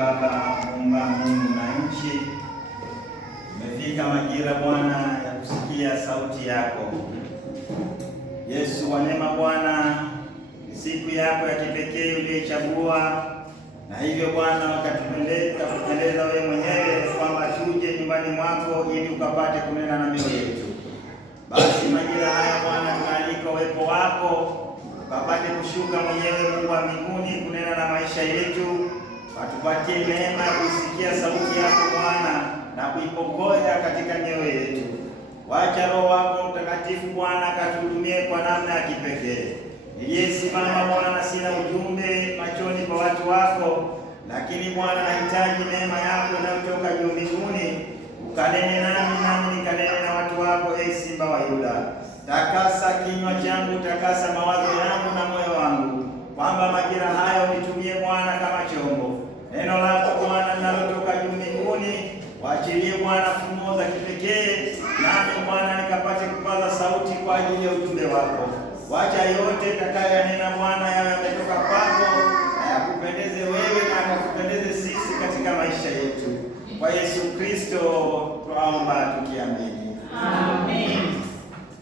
Baba muumba mbingu na nchi, umefika majira Bwana ya kusikia sauti yako. Yesu wa neema Bwana, ni siku yako ya kipekee uliyochagua, na hivyo Bwana wakatupendeza wewe mwenyewe kwamba tuje nyumbani mwako ili ukapate kunena na mioyo yetu. Basi majira haya Bwana, tunaalika uwepo wako ukapate kushuka mwenyewe, Mungu wa mbinguni, kunena na maisha yetu. Watupatie neema ya kusikia sauti yako Bwana na kuipokonya katika mioyo yetu. Wacha Roho wako Mtakatifu Bwana akatuhudumie kwa namna ya kipekee. Niliyesimama Bwana, sina ujumbe machoni kwa watu wako, lakini Bwana nahitaji neema yako inayotoka juu mbinguni. Ukanene nami nikanene na watu wako, Simba wa Yuda. Takasa kinywa changu, takasa mawazo yangu na moyo wangu, kwamba majira haya unitumie Bwana kama chombo. Neno lako Bwana linalotoka juu mbinguni, waachilie Bwana funuo za kipekee, nami Bwana nikapate kupaza sauti kwa ajili ya ujumbe wako. Wacha yote takayanena Bwana yawe yametoka kwako, na yakupendeze wewe na yakupendeze sisi katika maisha yetu. Kwa Yesu Kristo twaomba tukiamini. Amen.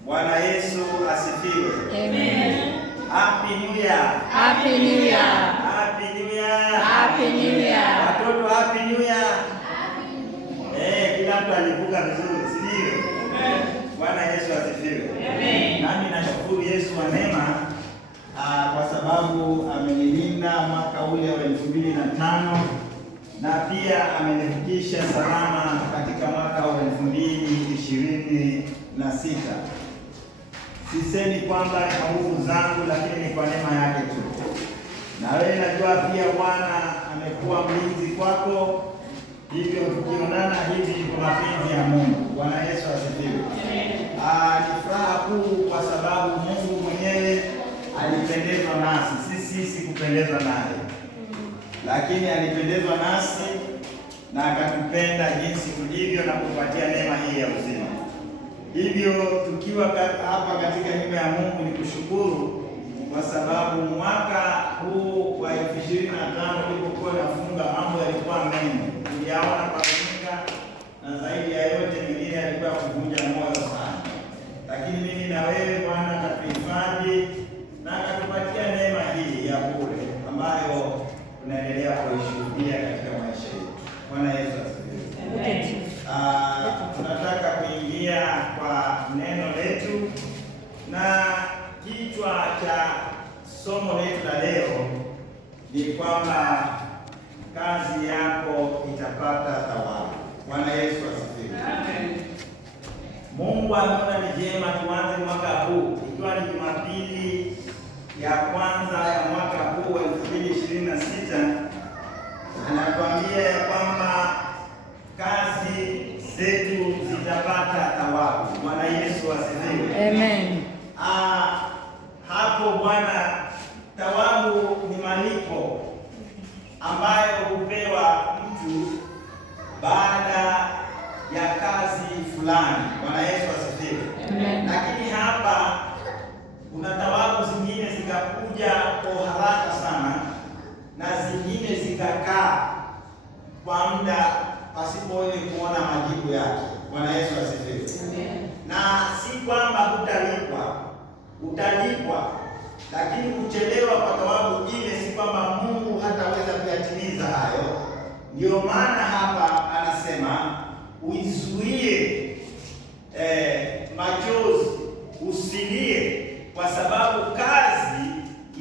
Bwana Yesu asifiwe. Amen. Happy New Year. Happy New Year. Happy New Year. Happy New Year. Watoto, Happy New Year. Kila mtu alivuka vizuri, si ndio? Amen. Bwana Yesu asifiwe. Amen. Nami nashukuru Yesu wa neema kwa sababu amenilinda mwaka ule wa 2005 na pia amenifikisha salama katika mwaka wa 2026. Sisemi kwamba ni nguvu zangu, lakini ni kwa neema yake tu. Na wewe najua pia Bwana amekuwa mlinzi kwako, hivyo tukionana hivi kwa mapenzi ya Mungu. Bwana Yesu asifiwe. Ni furaha kuu kwa sababu Mungu mwenyewe alipendezwa nasi. Sisi kupendezwa naye, lakini alipendezwa nasi na akatupenda jinsi tulivyo na kupatia neema hii ya uzima. Hivyo tukiwa hapa katika nyumba ya Mungu ni kushukuru, kwa sababu mwaka huu wa 2025 ulipokuwa nafunga, mambo yalikuwa mengi, tuliyaona kwa runinga, na zaidi ya yote mengine yalikuwa kuvunja moyo sana. Lakini mimi na wewe Bwana akatuhifadhi na akatupatia neema hii ya bure ambayo tunaendelea kuishuhudia katika maisha yetu. Bwana Yesu asifiwe. Tunataka kuingia kwa neno letu, na kichwa cha somo letu la leo ni kwamba kazi yako itapata thawabu. Bwana Yesu asifiwe. Amen. Mungu ameona ni vyema tuanze mwaka huu ikiwa ni Jumapili ya kwanza ya mwaka huu wa 2026. Anatuambia ya kwamba kazi zetu zitapata thawabu. Bwana Yesu asifiwe. Amen. Hapo Bwana, thawabu ni malipo ambayo hupewa mtu baada ya kazi fulani. Bwana Yesu asifiwe. Amen. Lakini hapa kuna thawabu zingine zikakuja kwa haraka sana na zingine zikakaa kwa muda pasipo wewe kuona majibu yake. Bwana Yesu asifiwe. Amen. Na si kwamba hutalipwa, utalipwa, lakini kuchelewa kwa thawabu ile si kwamba Mungu hataweza kuyatimiza hayo. Ndio maana hapa anasema uizuie machozi, usilie, kwa sababu kazi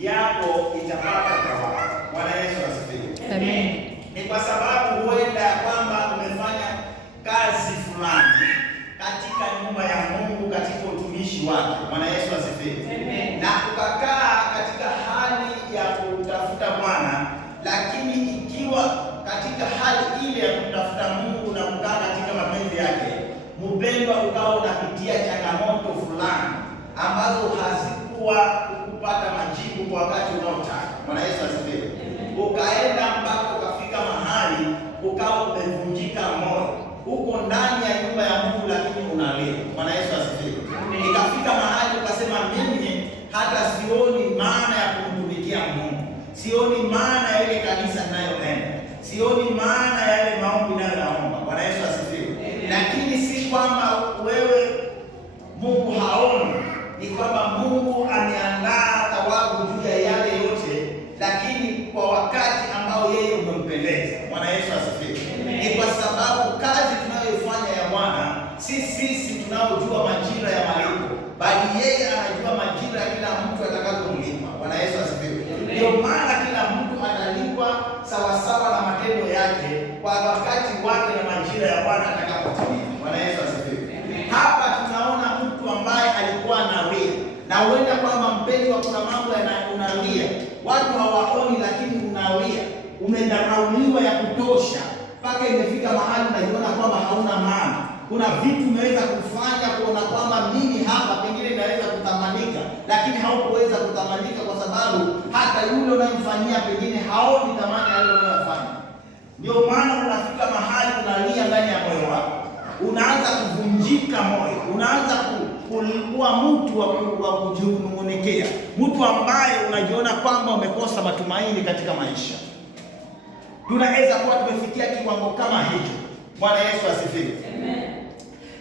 yako itapata thawabu. Bwana Yesu asifiwe. Amen. Ni kwa sababu huenda kwamba umefanya kazi fulani katika nyumba ya Mungu, katika utumishi wake. Bwana Yesu asifiwe. Amen. Na ukakaa katika hali ya kutafuta Bwana, lakini ikiwa katika hali ile ya kutafuta Mungu na kukaa katika mapenzi yake, mpendwa, ukawa unapitia changamoto fulani ambazo hazikuwa kupata majibu kwa wakati unaotaka. Bwana Yesu asifiwe. Ukaenda mpaka ukafika mahali ukawa umevunjika moyo, uko ndani ya nyumba ya Mungu lakini unalia. Bwana Yesu asifiwe. Ikafika mahali ukasema, mimi hata sioni maana ya kumtumikia Mungu, sioni maana ya ile kanisa ninayoenda, sioni ni maana ya yale maombi nayo naomba. Bwana Yesu asifiwe. Lakini si kwamba wewe Mungu haoni, ni kwamba Mungu ameandaa thawabu juu ya yale yote, lakini kwa wakati ambao yeye umempendeza. Bwana Yesu asifiwe. Ni kwa sababu kazi tunayoifanya ya Bwana si sisi tunaojua majira ya malipo, bali yeye anajua majira ya kila mtu atakayomlipa. Bwana Yesu asifiwe. Ndio maana kila mtu atalipwa sawasawa na matendo yake kwa wakati wake na majira ya Bwana atakapotimia. Bwana Yesu asifiwe. Hapa tunaona mtu ambaye alikuwa analia, na huenda kwamba mpendwa, kuna mambo unalia, watu hawaoni, lakini unalia, umedharauliwa ya kutosha mpaka imefika mahali unajiona kwamba hauna maana. Kuna vitu umeweza kufanya kuona kwamba mimi hapa pengine naweza kutamanika, lakini haukuweza kutamanika kwa sababu hata yule unayemfanyia pengine haoni thamani ya yale unayofanya. Ndio maana unafika mahali unalia ndani ya moyo wako, unaanza kuvunjika moyo, unaanza kuwa mtu wa kujinung'unikia, mtu ambaye unajiona kwamba umekosa matumaini katika maisha. Tunaweza kuwa tumefikia kiwango kama hicho. Bwana Yesu asifiwe. Amen.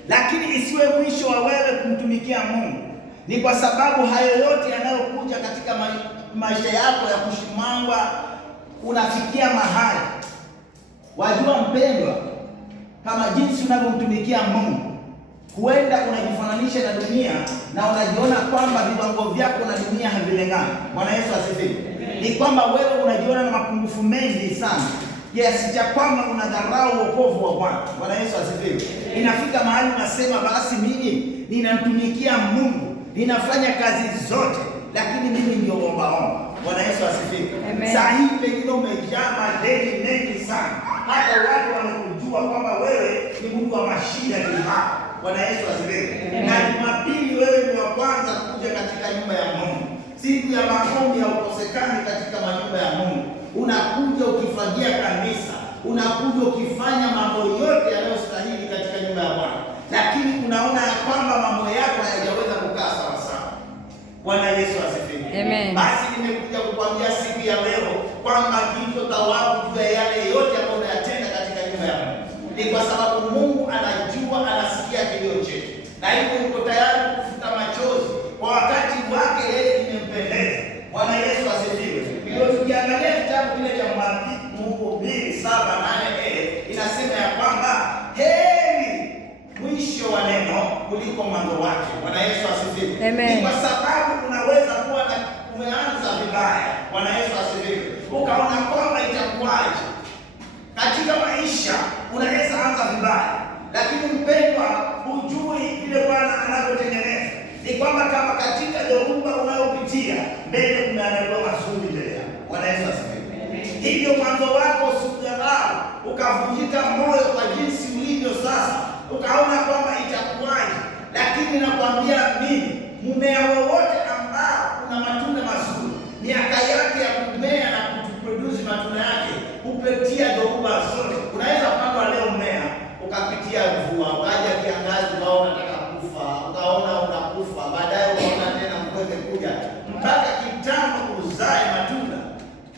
Lakini isiwe mwisho wa wewe kumtumikia Mungu. Ni kwa sababu hayo yote yanayokuja katika maisha yako ya kushimangwa, unafikia mahali, wajua mpendwa, kama jinsi unavyomtumikia Mungu, huenda unajifananisha na dunia na unajiona kwamba viwango vyako na dunia havilingani. Bwana Yesu asifiwe. Ni kwamba wewe unajiona na mapungufu mengi sana, kiasi cha kwamba unadharau wokovu wa Bwana. Bwana Yesu asifiwe. Inafika mahali unasema, basi mimi ninamtumikia Mungu, ninafanya kazi zote, lakini mimi ndio ombaomba. Bwana Yesu asifiwe. Saa hii pengine umejaa madeni mengi sana, hata watu wanakujua kwamba wewe ni mtu wa mashida kibao. Bwana Yesu asifiwe. Na Jumapili wewe ni wa kwanza kuja katika nyumba ya Mungu. Siku ya maombi haukosekani katika manyumba ya Mungu. Unakuja ukifagia kanisa, unakuja ukifanya mambo yote yanayostahili katika nyumba ya Bwana, lakini unaona ya kwamba mambo yako hayajaweza kukaa sawa sawa. Bwana Yesu asifiwe. Amen. Basi nimekuja kukwambia siku ya leo kwamba kitu thawabu juu ya yale yote ambayo unayatenda katika nyumba ya Mungu. Ni kwa sababu Mungu anajua, anasikia kilio chetu, na hivyo yuko tayari kufuta machozi kwa wakati wake, yeye imempendeza. Bwana Yesu asifiwe. Ndio tukiangalia kitabu kile cha Mhubiri 7:8 inasema ya kwamba heri mwisho wa neno kuliko mwanzo wake. Bwana Yesu asifiwe. Ni kwa sababu unaweza kuwa umeanza vibaya. Bwana Yesu asifiwe. Ukaona kwamba itakuwaje katika maisha, unaweza anza vibaya, lakini mpendwa, hujui vile Bwana anavyotengeneza. Ni kwamba kama katika dhoruba unayopitia mbele kumeandaliwa mazuri mbele yako. Bwana Yesu asifiwe. Hivyo mwanzo wako usikudharau, ukavunjika moyo kwa jinsi ulivyo sasa, ukaona kwamba itakuwaje. Lakini nakwambia mimi, mmea wowote ambao una matunda mazuri, miaka yake ya kumea na kuproduce matunda yake kupitia dhoruba zote. Unaweza kupanda leo mmea ukapitia mvua, ukaja kiangazi, ukaona unataka kufa, ukaona unakufa, baadaye ukaona tena mvua imekuja, mpaka kitambo uzae matunda,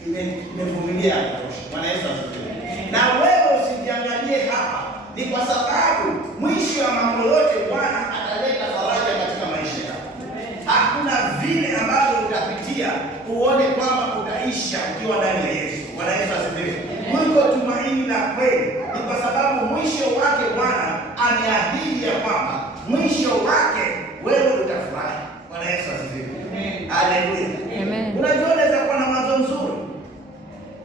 imevumilia kutosha. Bwana Yesu asifiwe. Na wewe usijiangalie hapa, ni kwa sababu mwisho wa mambo yote Bwana ataleta faraja katika maisha yako. Hakuna vile ambavyo utapitia uone kwamba utaisha ukiwa ndani ya Yesu. Bwana Yesu asifiwe. Mungu tumaini la kweli, ni kwa sababu mwisho wake Bwana ameahidi ya kwamba mwisho wake wewe utafurahi. Bwana Yesu asifiwe. Haleluya. Amen. Unajua unaweza kuwa na mwanzo mzuri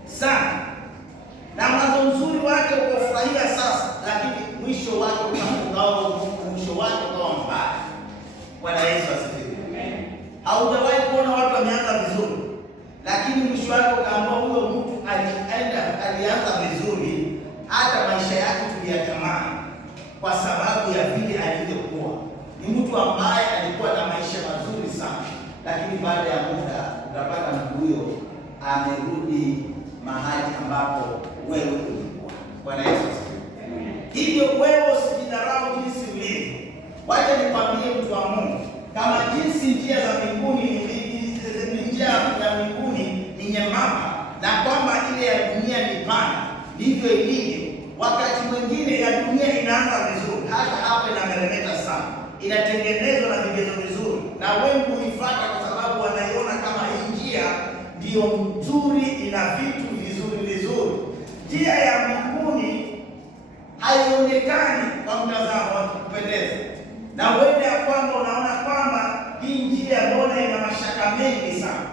sana, na mwanzo mzuri wake ukafurahia sasa, lakini mwisho wake ukawa mbaya. Bwana Yesu asifiwe. Haujawahi kuona watu wameanza vizuri, lakini mwisho wake ukaambia huyo mtu alianza vizuri, hata maisha yake tuliyatamani kwa sababu ya vile alivyokuwa. Ni mtu ambaye alikuwa na maisha mazuri sana, lakini baada ya muda utapata mtu huyo amerudi mahali ambapo wewe ulikuwa. Bwana Yesu asifiwe. Hivyo wewe usijidharau jinsi ulivyo. Wacha nikwambie mtu wa Mungu, kama jinsi njia za mbinguni ni nyembamba, na kwamba ile ya dunia ni pana, ndivyo ilivyo. Wakati mwingine ya dunia inaanza vizuri, hata hapa inameremeta sana, inatengenezwa na vigezo vizuri, na wengi huifuata kwa sababu wanaiona kama hii njia ndiyo nzuri, ina vitu vizuri vizuri. Njia ya mbinguni haionekani kwa mtazamo wa kupendeza, na wewe ya kwamba unaona kwamba hii njia mbona ina mashaka mengi sana,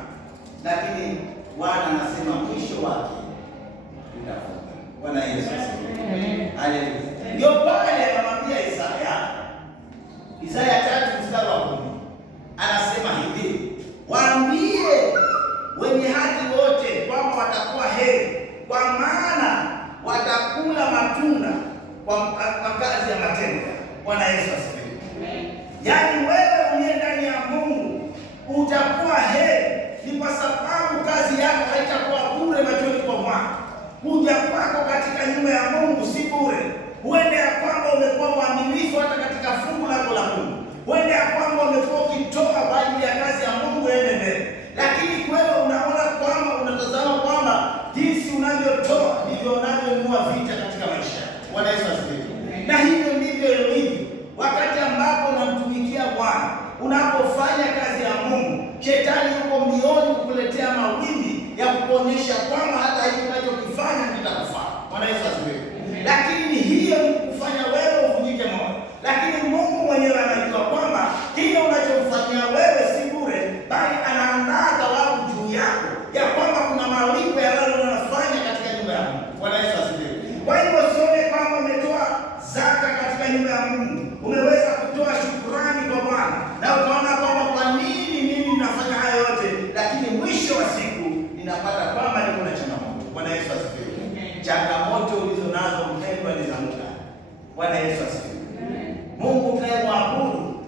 lakini Bwana anasema mwisho wake utafuta. Bwana Yesu asifiwe. Haleluya. Ndio pale anamwambia Isaya 3:10 anasema hivi, waambie wenye haki wote kwamba watakuwa heri, kwa maana watakula matunda kwa kazi ya matendo. Bwana Yesu asifiwe. Yaani wewe uliye ndani ya Mungu utakuwa heri, ni kwa sababu kazi yako haitakuwa bure machoni kwa Bwana. Kuja kwako katika nyumba ya Mungu si bure. Huende ya kwamba umekuwa mwaminifu hata katika fungu lako la Mungu. Huende ya kwamba umekuwa ukitoa kwa ajili ya kazi ya Mungu ende mbele. Lakini wewe unaona kwamba unatazama kwamba jinsi unavyotoa ndivyo unavyonunua vita katika maisha. Bwana Yesu asifiwe. Na hivyo ndivyo ilivyo. Wakati ambapo unamtumikia Bwana, unapofanya kazi ya Mungu, shetani yuko mbioni kukuletea mawimbi ya kukuonyesha kwamba hata hicho unachokifanya kitakufaa. Bwana Yesu asifiwe. Lakini hiyo ni kufanya wewe uvunjike moyo. Lakini Mungu mwenyewe anajua kwamba kile unachomfanyia wewe si bure, bali anaandaa thawabu juu yako, ya kwamba kuna malipo yale unayofanya katika nyumba ya Mungu. Bwana Yesu asifiwe. Kwa hivyo usione kwamba umetoa zaka katika nyumba ya Mungu, umeweza kutoa shukrani kwa Bwana na ukaona kwamba kwa nini mimi nafanya haya yote, lakini mwisho wa siku ninapata kwamba niko na changamoto. Bwana Yesu asifiwe. Changamoto ulizo nazo mpendwa ni za muda. Bwana Yesu asifiwe. Mungu tunayemwabudu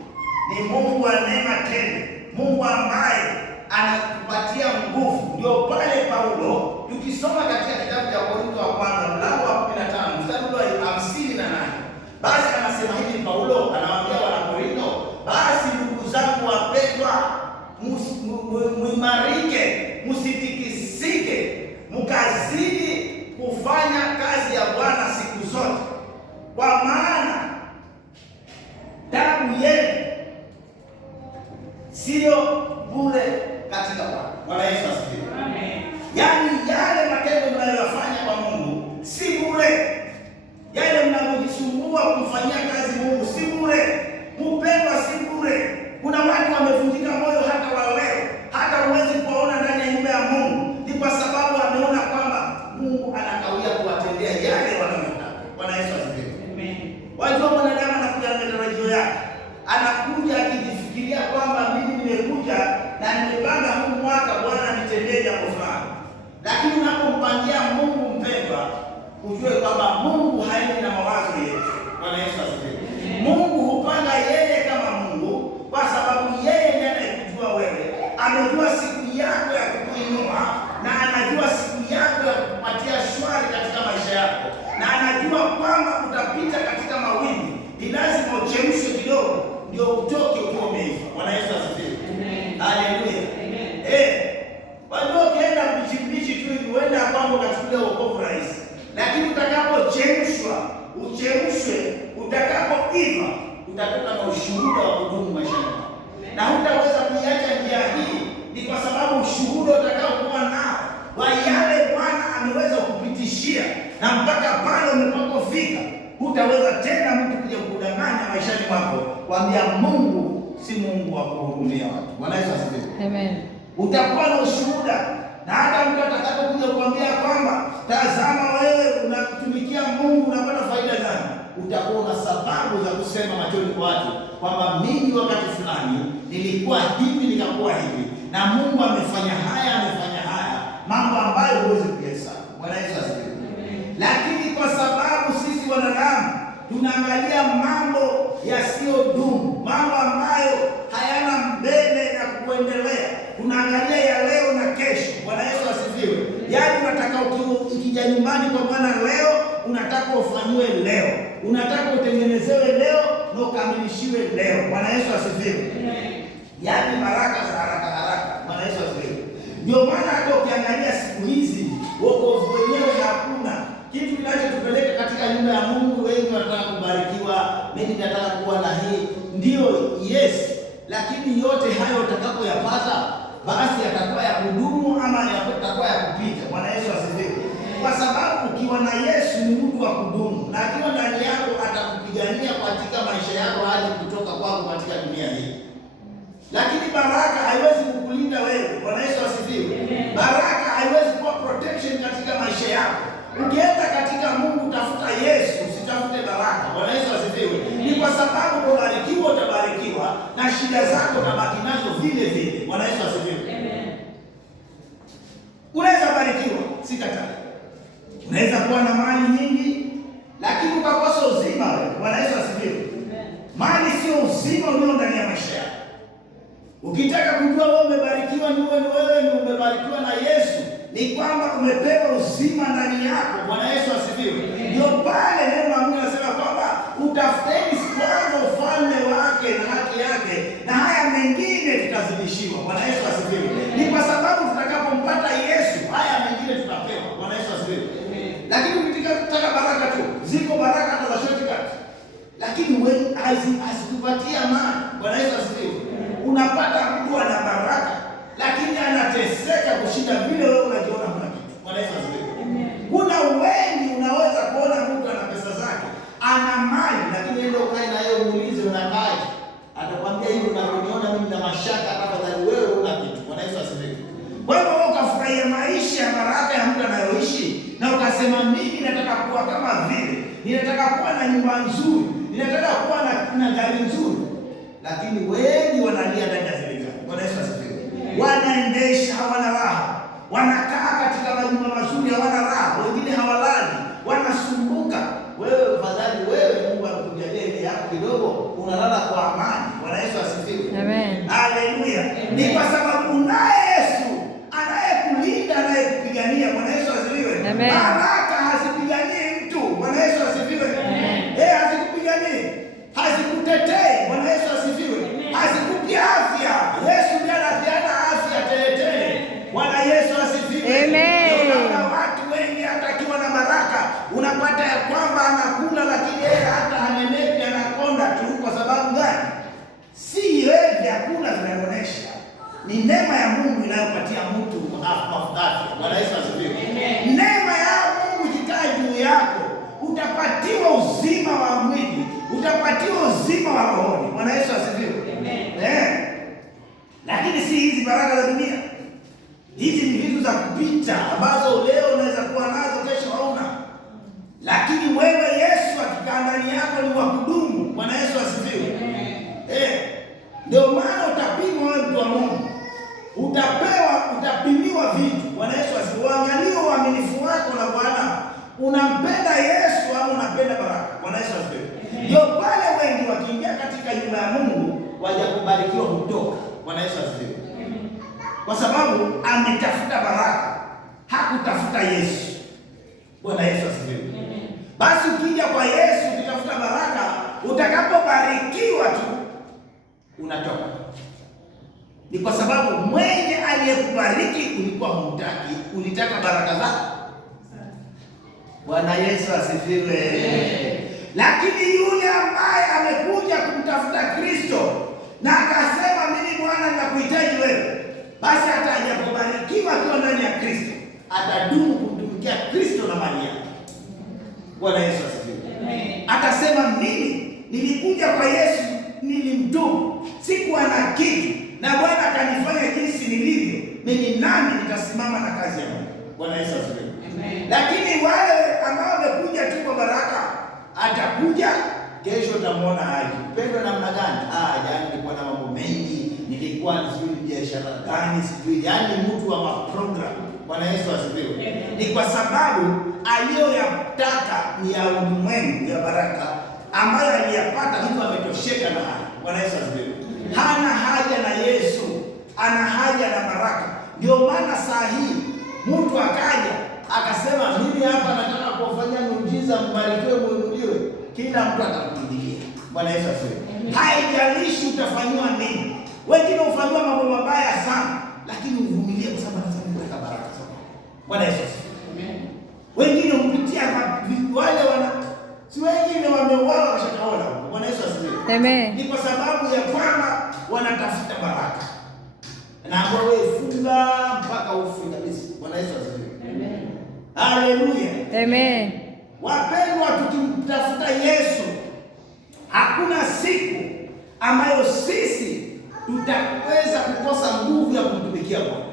ni Mungu wa neema tele, Mungu ambaye anatupatia nguvu. Ndio pale Paulo tukisoma katika kitabu cha Korintho wa kwanza mlango wa 15 mstari wa 58, basi anasema hivi, Paulo anawaambia Wanakorintho, basi ndugu zangu wapendwa, muimarike, msitikisike, mkazidi kufanya kazi ya Bwana siku zote, kwa maana damu yenu sio bure katika Bwana. Bwana Yesu asifiwe. Amen. Yaani yale matendo mnayoyafanya kwa Mungu si bure. Yale mnayojisumbua kumfanyia kazi Mungu si bure. Mpendwa, si bure. Kuna watu wamevunjika moyo hata wa leo, hata huwezi kuwaona ndani ya nyumba ya Mungu, ni kwa sababu ameona kwamba Mungu anakawia kuwatendea yale wanayotaka. Bwana Yesu asifiwe. Amen. Wajua mwanadamu anakuja na matarajio yake. Anakuja akijifikiria kwamba mimi nimekuja na nimepanga huu mwaka Bwana nitendee jambo fulani. Lakini unapompangia Mungu, mpendwa, ujue kwamba Mungu haendi na mawazo yetu. Bwana Yesu asifiwe. Mungu hupanga yeye kama Mungu, kwa sababu yeye ndiye anayekujua wewe. Amejua siku yako ya kukuinua na anajua siku yako ya kukupatia shwari katika maisha yako, na anajua kwamba utapita katika mawimbi. Ni lazima uchemshwe kidogo ndio utoke ukiwa umeiva. Bwana Yesu asifiwe. Haleluya. Wajua ukienda mbichi tu hivi huenda kwamba ukachukulia wokovu rahisi, lakini utakapochemshwa, uchemshwe, utakapoiva, utatoka na ushuhuda wa kudumu maishani mwako, na hutaweza kuiacha njia hii. Ni kwa sababu ushuhuda utakaokuwa nao wa yale Bwana ameweza kupitishia, na mpaka pale umepakofika, hutaweza tena mtu kuja kudanganya maishani mwako, kuambia Mungu si Mungu wa kuhurumia watu. Bwana Yesu asifiwe. Amen. Utakuwa na ushuhuda, na hata mtu atakapokuja kuambia kwamba tazama wewe unatumikia Mungu unapata faida gani, utakuwa na sababu za kusema machoni kwa watu kwamba mimi wakati fulani nilikuwa hivi nikakuwa hivi, na Mungu amefanya haya mambo ambayo huwezi kuhesabu. Bwana Yesu asifiwe. Lakini kwa sababu sisi wanadamu tunaangalia mambo yasiyodumu, mambo ambayo hayana mbele na kuendelea, tunaangalia ya leo na kesho. Bwana Yesu asifiwe. Yaani unataka ukija nyumbani kwa Bwana leo, unataka ufanyiwe leo, unataka utengenezewe leo na ukamilishiwe leo. Bwana Yesu asifiwe. Yaani baraka za haraka haraka. Bwana Yesu asifiwe. Ndio maana hata ukiangalia siku hizi wokovu wenyewe hakuna. Kitu nyumba ya Mungu wengi wanataka kubarikiwa, mimi nataka kuwa na hii. Ndio, yes, lakini yote hayo utakapoyapata basi yatakuwa ya kudumu ama yatakuwa ya kupita. Bwana Yesu asifiwe. Kwa sababu ukiwa na Yesu ni mtu wa kudumu, na akiwa ndani yako atakupigania katika maisha yako hadi kutoka kwako katika dunia hii. Lakini baraka haiwezi kukulinda wewe. Bwana Yesu asifiwe. Baraka haiwezi kuwa protection katika maisha yako. Ukienda katika Mungu tafuta Yesu, usitafute baraka. Bwana Yesu asifiwe. Ni kwa sababu kubarikiwa utabarikiwa na shida zako utabaki nazo vile vile. Bwana Yesu asifiwe. Unaweza barikiwa, sikatai. Unaweza kuwa na mali nyingi lakini ukakosa uzima wewe. Bwana Yesu asifiwe. Mali sio uzima ulio ndani ya maisha yako. Ukitaka kujua wewe umebarikiwa ni wewe umebarikiwa na Yesu, ni kwamba umepewa uzima ndani yako. Bwana Yesu asifiwe. Ndio pale neno la Mungu linasema kwamba utafuteni kwanza ufalme wake na haki yake, na haya mengine tutazidishiwa. Bwana Yesu asifiwe. Ni kwa sababu tutakapompata Yesu haya mengine tutapewa. Bwana Yesu asifiwe. Lakini ukitaka baraka tu, ziko baraka hata za shortcut, lakini wewe hazikupatia amani. Bwana Yesu asifiwe. Unapata mtu ana baraka lakini anateseka kushinda vile wewe unajiona huna kitu. Bwana Yesu asifiwe. Kuna wengi unaweza kuona mtu ana pesa zake, ana mali, lakini ndio ukae na yeye uulize unakaje, atakwambia hivi unavyoniona mimi na mashaka, tafadhali wewe una kitu. Bwana Yesu asifiwe. Wewe ukafurahia maisha ya baraka ya mtu anayoishi na ukasema mimi nataka kuwa kama vile, ninataka kuwa na nyumba nzuri, ninataka kuwa na gari nzuri, lakini wengi wanalia ndani ya zile gari. Bwana Yesu asifiwe. Wanaendesha hawana raha, wanakaa katika majumba mazuri hawana raha, wengine hawalali, wanasumbuka. Wewe fadhali wewe Mungu anakujalia ile yako kidogo, unalala kwa amani. Bwana Yesu asifiwe. Amen. Haleluya. Ni kwa sababu unaye Yesu anayekulinda, anayekupigania. Bwana Yesu asifiwe. Baraka hazipiganii mtu. Bwana Yesu asifiwe. Hazikupiganii, hazikutetei. Bwana Yesu asifiwe. Hazikupi afya. Yesu ndiye anapeana afya tele. Bwana Yesu asifiwe. Kuna watu wengi hata akiwa na baraka unapata ya kwamba anakula, lakini yeye hata hanenepi, anakonda tu. Kwa sababu gani? Si ile vyakula vinaonyesha, ni neema ya Mungu inayopatia mtu afya. Bwana Yesu asifiwe. Neema ya Mungu ikikaa juu yako utapatiwa uzima wa mwili, utapatiwa uzima wa roho. Bwana Yesu asifiwe. Lakini si hizi baraka za dunia. Hizi ni vitu za kupita ambazo leo unaweza kuwa nazo, kesho hauna. Lakini wewe Yesu akikaa ndani yako ni wa kudumu. Bwana Yesu asifiwe. Ndio maana utapimwa wewe mtu wa Mungu. Utapimiwa vitu. Bwana Yesu asifiwe. Uangalie uaminifu wako na Bwana. Unampenda Yesu au unapenda baraka? Bwana Yesu asifiwe. Ndio pale wengi wakiingia katika nyumba ya Mungu waje kubarikiwa kutoka. Bwana Yesu asifiwe. Kwa sababu ametafuta baraka, hakutafuta Yesu. Bwana Yesu asifiwe. Basi ukija kwa Yesu ukitafuta baraka, utakapobarikiwa tu unatoka. Ni kwa sababu mwenye aliyekubariki ulikuwa humtaki, ulitaka baraka zake. Bwana Yesu asifiwe. Lakini yule ambaye amekuja kumtafuta Kristo na akasema mimi Bwana ninakuhitaji wewe, basi hata hajapobarikiwa akiwa ndani ya Kristo atadumu kumtumikia Kristo na mali yake. Bwana Yesu asifiwe. Atasema mimi nilikuja kwa Yesu, nilimtubu, sikuwa na kitu, na Bwana akanifanya jinsi nilivyo, mimi nami nitasimama na kazi ya Mungu. Bwana Yesu asifiwe. Lakini wale ambao wamekuja tu kwa baraka, atakuja kesho utamwona haji. Pendo namna gani? Jana nilikuwa na mambo mengi, nilikuwa sijui biashara gani, sijui, yaani mtu wa maprogram. Bwana Yesu asifiwe. Ni kwa sababu aliyoyataka ni ya ulimwengu ya baraka ambayo aliyapata, hivyo ametosheka na haya. Bwana Yesu asifiwe. Hana haja na Yesu, ana haja na baraka. Ndio maana saa hii mtu akaja akasema mimi hapa nataka kuwafanyia muujiza, mbarikiwe, muinuliwe, kila mtu atamkimbilia. Bwana Yesu asifiwe. Haijalishi utafanywa nini. Wengine hufanywa mambo mabaya sana, lakini uvumilie kwa sababu anasema nataka baraka sana. Bwana Yesu asifiwe. Wengine hupitia wale Amen. Ni kwa sababu ya kwamba wanatafuta baraka. Na wewe funga mpaka ufe kabisa. Bwana Yesu asifiwe. Amen. Haleluya. Amen. Wapendwa, tukimtafuta Yesu hakuna siku ambayo sisi tutaweza kukosa nguvu ya kumtumikia Bwana.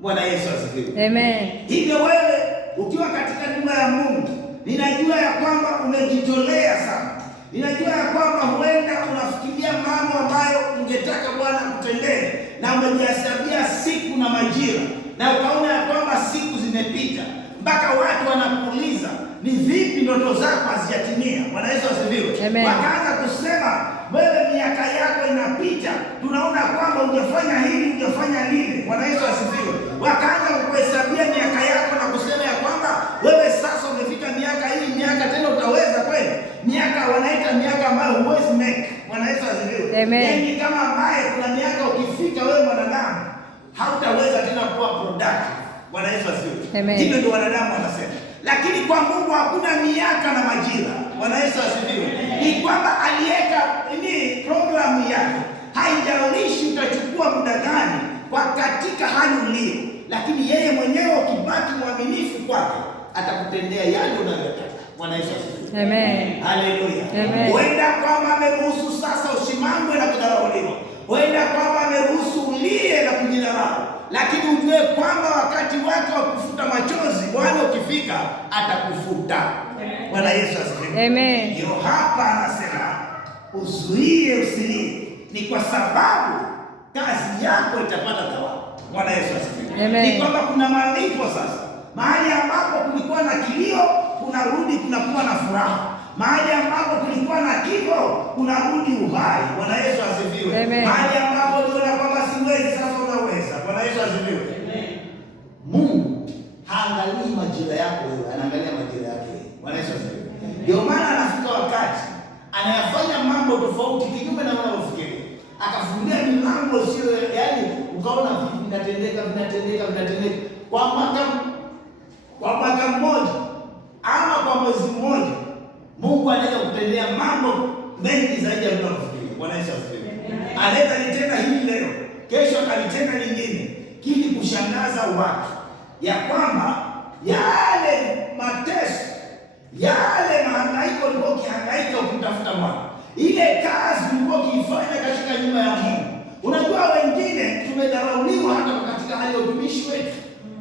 Bwana Yesu asifiwe. Amen. Hivyo wewe ukiwa katika nyumba ya Mungu, ninajua ya kwamba umejitolea sana. Ninajua ya kwamba huenda unafikiria mambo ambayo ungetaka Bwana kutendee, na umejihesabia siku na majira, na ukaona ya kwamba siku zimepita, mpaka watu wanakuuliza ni vipi ndoto zako hazijatimia. Bwana Yesu asifiwe. Wakaanza kusema wewe miaka yako inapita, tunaona kwamba ungefanya hili ungefanya lile. Bwana Yesu asifiwe. Wakaanza kukuhesabia miaka yako na kusema ya kwamba wewe sasa umefika miaka hii, miaka tena utaweza kweli? Miaka wanaita miaka ambayo huwezi make. Bwana Yesu asifiwe. Yaani kama ambaye kuna miaka ukifika wewe mwanadamu hautaweza tena kuwa productive. Bwana Yesu asifiwe. Hivyo ndio wanadamu wanasema. Lakini kwa Mungu hakuna miaka na majira. Bwana Yesu asifiwe. Ni kwamba aliweka ni programu yake. Haijalishi utachukua muda gani kwa katika hali ulio, lakini yeye mwenyewe ukibaki mwaminifu kwake atakutendea yale unayotaka. Bwana Yesu asifiwe. Amen. Haleluya. Huenda kwamba ameruhusu sasa usimangwe na kudharauliwa. Huenda kwamba ameruhusu ulie na kujidharau. Lakini ujue kwamba wakati wake wa kufuta machozi Bwana ukifika atakufuta. Bwana Yesu asifiwe. Amen. Ndio hapa anasema uzuie usilie, ni kwa sababu kazi yako itapata thawabu. Bwana Yesu asifiwe. Ni kwamba kuna malipo sasa. Mahali ambapo kulikuwa na kilio kunarudi kunakuwa na furaha. Mahali ambapo kulikuwa na kifo kunarudi uhai. Bwana Yesu asifiwe. Mahali ambapo uliona kwamba siwezi sasa unaweza. Bwana Yesu asifiwe. Mungu haangalii majira yako wewe, anaangalia majira yake. Bwana Yesu asifiwe. Ndio maana anafika wakati anayafanya mambo tofauti kinyume na unavyofikiria. Akafungulia milango sio, yaani ukaona vitu vinatendeka kwa mwaka mmoja ama kwa mwezi mmoja. Mungu anaweza kutendea mambo mengi zaidi ya unavyofikiria. Bwana Yesu asifiwe. Anaweza litenda hili leo, kesho akalitenda lingine, ili kushangaza watu ya kwamba yale mateso, yale mahangaiko ulikuwa ukihangaika ukitafuta Bwana, ile kazi ulikuwa ukiifanya katika nyumba ya Mungu. Unajua wengine tumedharauliwa hata katika hali ya utumishi wetu.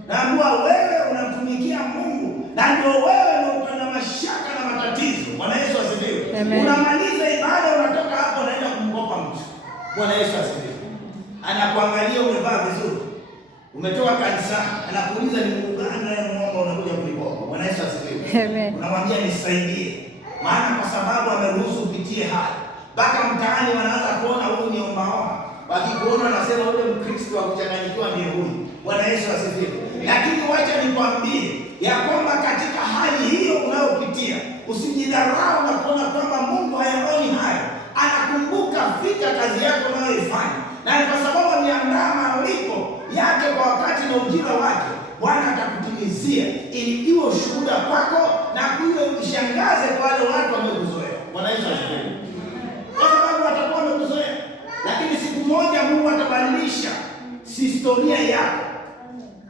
Naambiwa wewe unamtumikia Mungu na ndio wewe ndio una mashaka na matatizo. Bwana Yesu asifiwe. Unamaliza ibada unatoka hapo unaenda kumkopa mtu. Bwana Yesu asifiwe. Anakuangalia umevaa vizuri, umetoka kanisani, anakuuliza ni Mungu gani unayemwomba unakuja kunikopa. Bwana Yesu asifiwe. Unamwambia nisaidie, maana kwa sababu ameruhusu upitie haya. Mpaka mtaani wanaanza kuona huyu ni ombaomba. Wakikuona wanasema ule Mkristo wa kuchanganyikiwa ndiye huyu. Bwana Yesu asifiwe. Lakini wacha nikwambie ya kwamba katika hali hiyo unayopitia usijidharau na kuona kwamba Mungu hayaoni haya. Anakumbuka fika kazi yako unayoifanya, na kwa sababu ameandaa malipo yake kwa wakati na ujira wake, Bwana atakutimizia ili iwe ushuhuda kwako na kuwe ushangaze kwa wale watu wamekuzoea. Bwana Yesu asifiwe. Kwa sababu watakuwa wamekuzoea, lakini siku moja Mungu atabadilisha historia yako.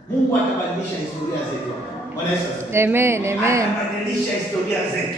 Mungu atabadilisha historia zetu. Bwana Yesu asifiwe. Atabadilisha historia zetu.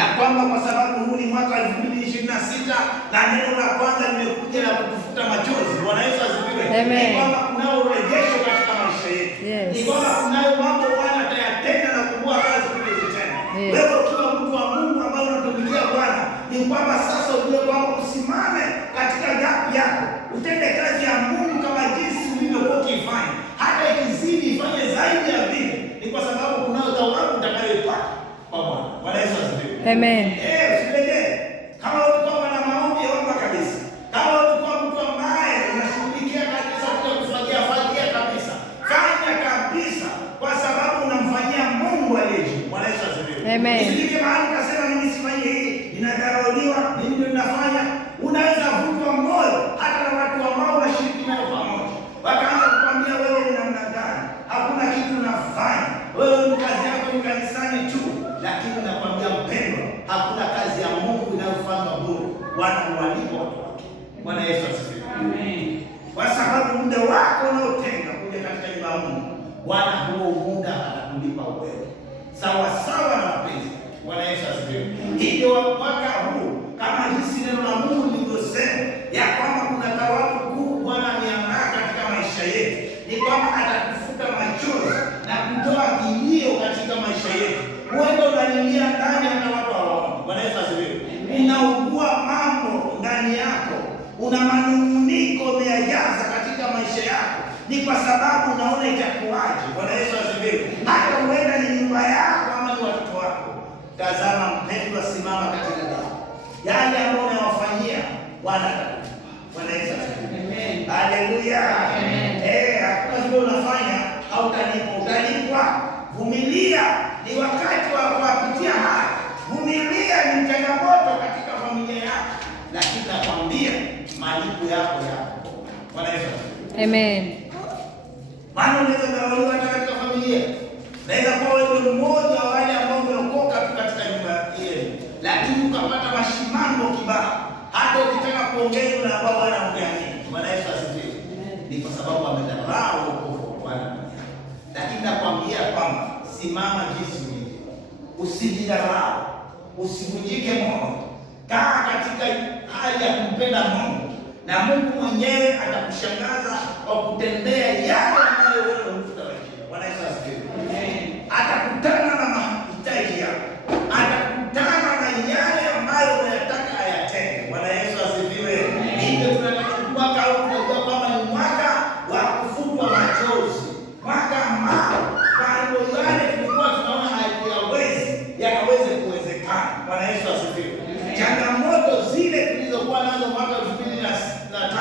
Na kwamba kwa sababu huu ni mwaka 2026 na neno la kwanza limekuja la kutufuta machozi. Bwana Yesu asifiwe. Ni kwamba kunao urejesho katika maisha yetu. Ni kwamba kunayo mambo Bwana atayatenda na kumbua kazi tulizotenda. Wewe ukiwa mtu wa Mungu ambaye unatumikia Bwana, ni kwamba sasa ujue kwamba usimame katika gapi yako, utende kazi ya Mungu kama jinsi ulivyokuwa ukifanya. Hata ikizidi ifanye zaidi ya vile, ni kwa sababu kunayo thawabu utakayoipata kwa Bwana. Bwana Yesu asifiwe. Usilegee. Kama ulikuwa na maombi, omba kabisa. Kama ulikuwa mtu ambaye unashughulikia kabisa fagia kabisa, fanya kabisa, kwa sababu unamfanyia Mungu aliye juu. Bwana Yesu asifiwe. Usifike mahali ukasema mimi sifanyi hii, ninadharauliwa, mimi ndio ninafanya. Unaweza vunjwa moyo hata na watu ambao washiriki nao pamoja. Wakaanza kukwambia wewe ni namna gani, hakuna kitu unafanya, wewe ni kazi yako ni kanisani tu. Lakini nakwambia mpendwa, hakuna kazi ya Mungu inayofanywa bure. Bwana huwalipa watu wake. Bwana Yesu asifiwe. Amen. Kwa sababu muda wako unaotenga kuja katika nyumba ya Mungu, Bwana huo muda atakulipa wewe sawa sawa na mapenzi. Bwana Yesu asifiwe. Hivyo mpaka huu, kama jinsi neno la Mungu lilivyosema ya kwamba kuna thawabu kuu Bwana ameandaa katika maisha yetu, ni kwamba atakufuta machozi na kutoa kilio katika maisha yetu. Huenda unalilia ndani hata watu hawaoni. Bwana Yesu asifiwe. Unaugua mambo ndani yako, una manunguniko umeyajaza katika maisha yako, ni kwa sababu unaona itakuwaje. Bwana Yesu asifiwe. Hata huenda ni nyumba yako ama ni watoto wako. Tazama mpendwa, simama katika damu. Yale ambayo unayofanyia Bwana atakulipa. Bwana Yesu asifiwe. Amen. Haleluya. Amen. Hakuna kitu unafanya hautalipwa, utalipwa. Vumilia, ni wakati wa kupitia haya. Vumilia ni changamoto katika familia yako, lakini nakwambia malipo yako yako. Bwana Yesu asifiwe. Amen. Maana unaweza dharauliwa hata katika familia. Naweza kuwa wewe ni mmoja wa wale ambao wameokoka tu katika nyumba ile, lakini ukapata mashimango kibao. Hata ukitaka kuongea na ambao wanaongea nini. Bwana Yesu asifiwe. Ni kwa sababu amedharau wokovu wa Bwana. Lakini nakwambia kwamba simama jinsi ulivyo. Usijidharau, usivunjike moyo. Kaa katika hali ya kumpenda Mungu, na Mungu mwenyewe atakushangaza kwa kutendea yale ambayo wewe unataka. Bwana Yesu asifiwe. Atakutana na mahitaji yako, atakutana na yale ambayo unayotaka ayatende. Bwana Yesu asifiwe. Hivyo tunataka mwaka huu tunajua kwamba ni mwaka wa kufutwa machozi, mwaka ambao mambo yale tulikuwa tunaona hayawezi yakaweze kuwezekana. Bwana Yesu asifiwe. Changamoto zile tulizokuwa nazo mwaka 2005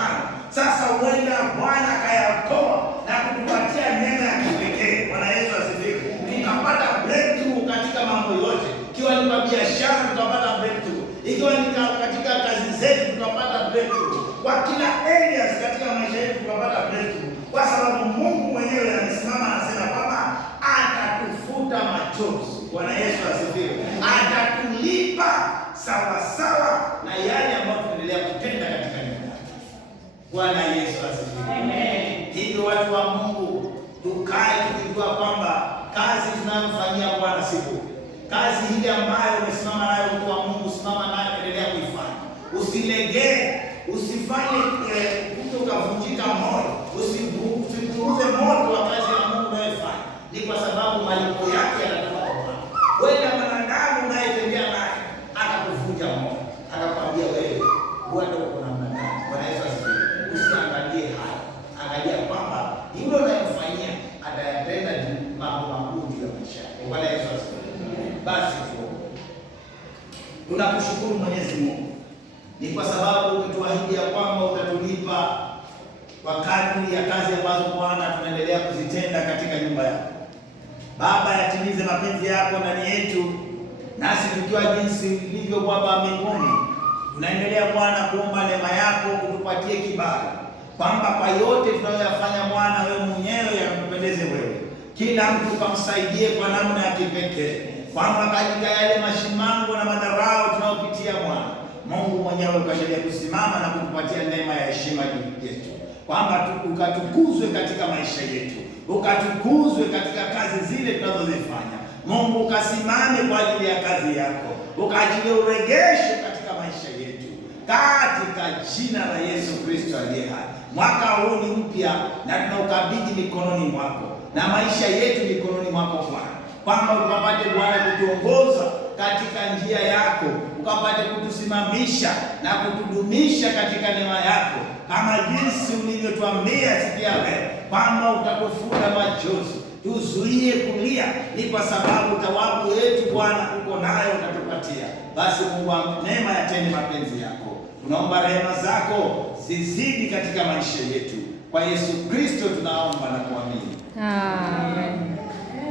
sasa huenda Bwana akayatoa na kutupatia neema ya kipekee. Bwana Yesu asifiwe. Tukapata breakthrough katika mambo yote. Ikiwa ni kwa biashara tutapata breakthrough. Ikiwa ni katika kazi zetu tutapata breakthrough. Kwa kila areas katika maisha yetu tutapata breakthrough. Kwa sababu Mungu mwenyewe amesimama anasema kwamba atatufuta machozi. Bwana Yesu asifiwe. Atatulipa sawa sawa na yale ambayo tunaendelea kutenda katika nyumba yake. Bwana Yesu asifiwe. Amen. Hivyo watu wa Mungu, tukae tukijua kwamba kazi tunayofanyia Bwana si bure. Kazi ile ambayo umesimama nayo mtu wa Mungu, simama nayo, endelea kuifanya. Usilegee, usifanye mtu ukavunjika moyo. Usipunguze moto wa kazi ya Mungu unayofanya. Ni kwa sababu malipo yake yanatoka kwa Bwana. Wewe mwanadamu unayetembea naye atakuvunja moyo. Atakwambia wewe bwana uko namna gani? Bwana Yesu asifiwe. Usiangalie haya. Angalia kwamba hilo unayofanyia atayatenda mambo makuu ya maisha yako. Bwana Yesu asifiwe. Basi tunakushukuru Mwenyezi Mungu. Ni kwa sababu umetuahidi ya kwamba utatulipa kwa kadri ya kazi ambazo Bwana tunaendelea kuzitenda katika nyumba yako. Baba, yatimize mapenzi yako ndani yetu, nasi tukiwa jinsi ilivyo Baba mbinguni. Tunaendelea Bwana kuomba neema yako utupatie kibali, kwamba kwa yote tunayoyafanya Bwana wewe mwenyewe yakupendeze wewe. Kila mtu kamsaidie kwa namna ya kipekee, kwamba katika yale mashimango na madharau tunayopitia Bwana Mungu mwenyewe ukashalia kusimama na kutupatia neema ya heshima juu yetu, kwamba ukatukuzwe katika maisha yetu, ukatukuzwe katika kazi zile tunazozifanya. Mungu ukasimame kwa ajili ya kazi yako, ukaachilie uregesho katika maisha yetu, katika jina la Yesu Kristo aliye hai. Mwaka huu ni mpya na tunaukabidhi mikononi mwako na maisha yetu mikononi mwako Bwana, kwamba ukapate Bwana kutuongoza katika njia yako, ukapate kutusimamisha na kutudumisha katika neema yako, kama jinsi ulivyotuambia siku ya leo kwamba utatufuta machozi, tuzuie kulia. Ni kwa sababu thawabu yetu Bwana uko nayo, utatupatia. Basi Mungu wa neema, yatende mapenzi yako. Tunaomba rehema zako zizidi katika maisha yetu. Kwa Yesu Kristo tunaomba na kuamini. Amen.